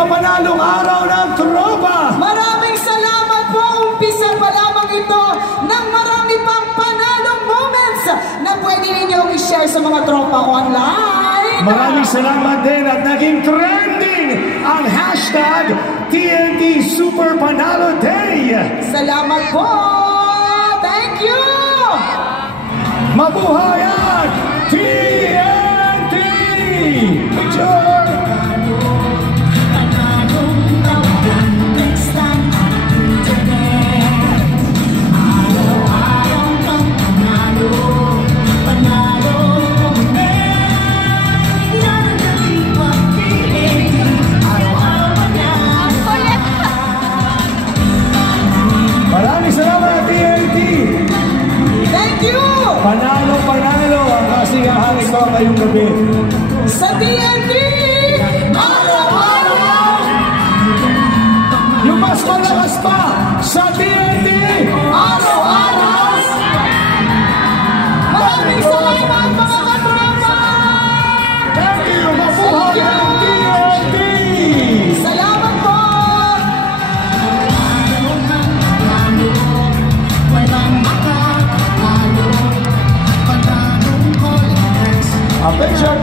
pinakapanalong araw ng tropa. Maraming salamat po. Umpisa pa lamang ito ng marami pang panalong moments na pwede ninyong i-share sa mga tropa ko online. Maraming salamat din at naging trending ang hashtag TNT Super Panalo Day. Salamat po. Thank you. Mabuhay ang TNT! Picture! Maraming salamat, TNT! Thank you! Panalo ang kasigahan ito ngayong gabi. Sa TNT! Araw-araw! Yung mas malakas pa sa TNT! Araw-araw! Maraming salamat mga katropa! Thank you! Mabuhay ang TNT! Salamat po! A picture!